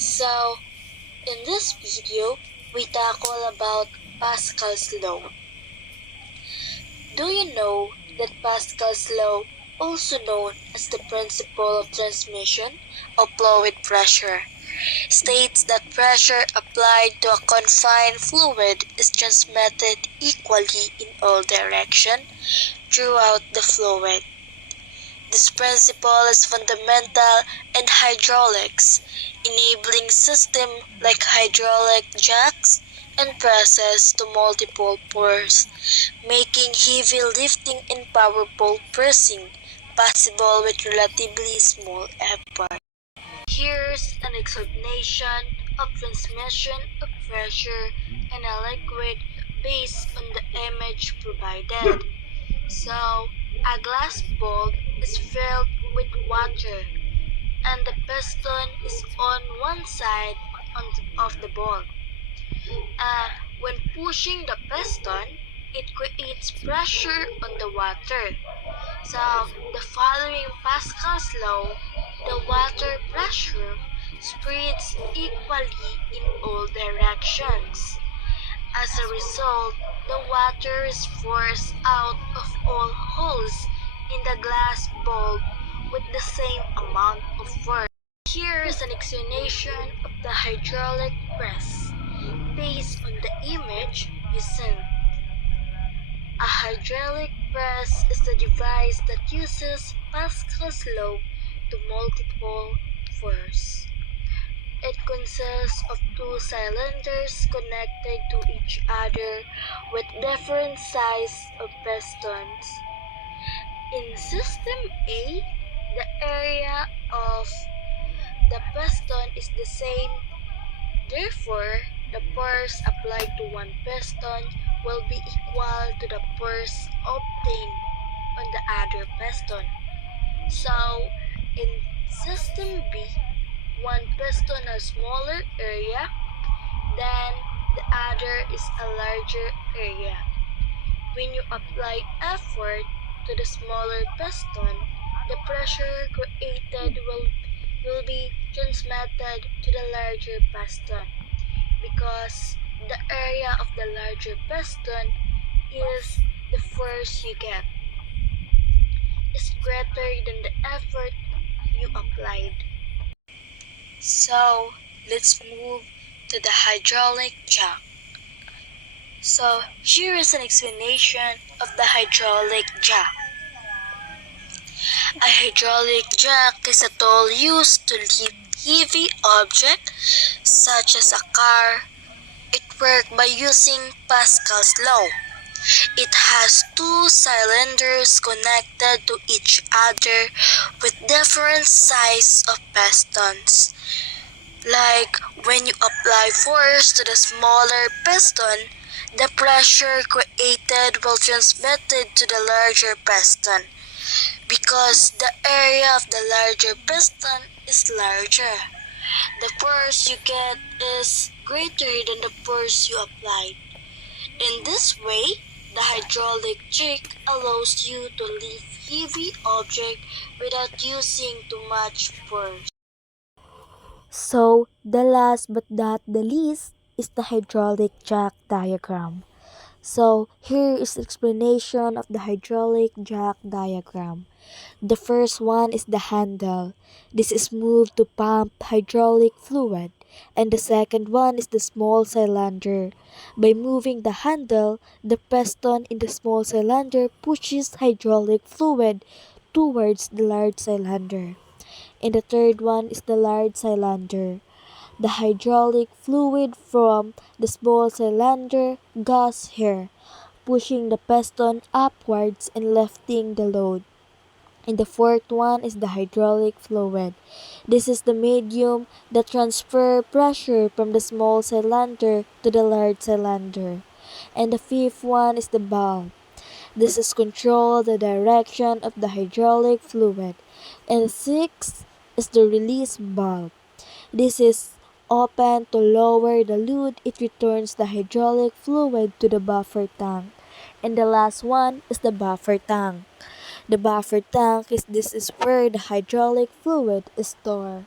So, in this video, we tackle about Pascal's law. Do you know that Pascal's law, also known as the principle of transmission of fluid pressure, states that pressure applied to a confined fluid is transmitted equally in all directions throughout the fluid. This principle is fundamental in hydraulics, enabling systems like hydraulic jacks and presses to multiple pores, making heavy lifting and powerful pressing possible with relatively small effort. Here's an explanation of transmission of pressure in a liquid based on the image provided. So, a glass bulb is filled with water, and the piston is on one side of the bulb. And when pushing the piston, it creates pressure on the water. So, the following Pascal's law, the water pressure spreads equally in all directions. As a result, the water is forced out of all holes in the glass bulb with the same amount of force. Here is an explanation of the hydraulic press based on the image you sent. A hydraulic press is the device that uses Pascal's law to multiple force. It consists of two cylinders connected to each other with different size of pistons. In System A, the area of the piston is the same. Therefore, the force applied to one piston will be equal to the force obtained on the other piston. So, in System B, one piston has smaller area, then the other is a larger area. When you apply effort to the smaller piston, the pressure created will be transmitted to the larger piston because the area of the larger piston is the force you get is greater than the effort you applied. So, let's move to the hydraulic jack. So, here is an explanation of the hydraulic jack. A hydraulic jack is a tool used to lift heavy objects such as a car. It works by using Pascal's law. It has two cylinders connected to each other with different size of pistons. Like when you apply force to the smaller piston, the pressure created will transmitted to the larger piston because the area of the larger piston is larger. The force you get is greater than the force you applied. In this way, the hydraulic jack allows you to lift heavy objects without using too much force. So, the last but not the least is the hydraulic jack diagram. So, here is the explanation of the hydraulic jack diagram. The first one is the handle. This is moved to pump hydraulic fluid. And the second one is the small cylinder. By moving the handle, the piston in the small cylinder pushes hydraulic fluid towards the large cylinder. And the third one is the large cylinder. The hydraulic fluid from the small cylinder goes here, pushing the piston upwards and lifting the load. And the fourth one is the hydraulic fluid. This is the medium that transfers pressure from the small cylinder to the large cylinder. And the fifth one is the valve. This is control the direction of the hydraulic fluid. And the sixth is the release valve. This is open to lower the load. It returns the hydraulic fluid to the buffer tank. And the last one is the buffer tank. The buffer tank is where the hydraulic fluid is stored.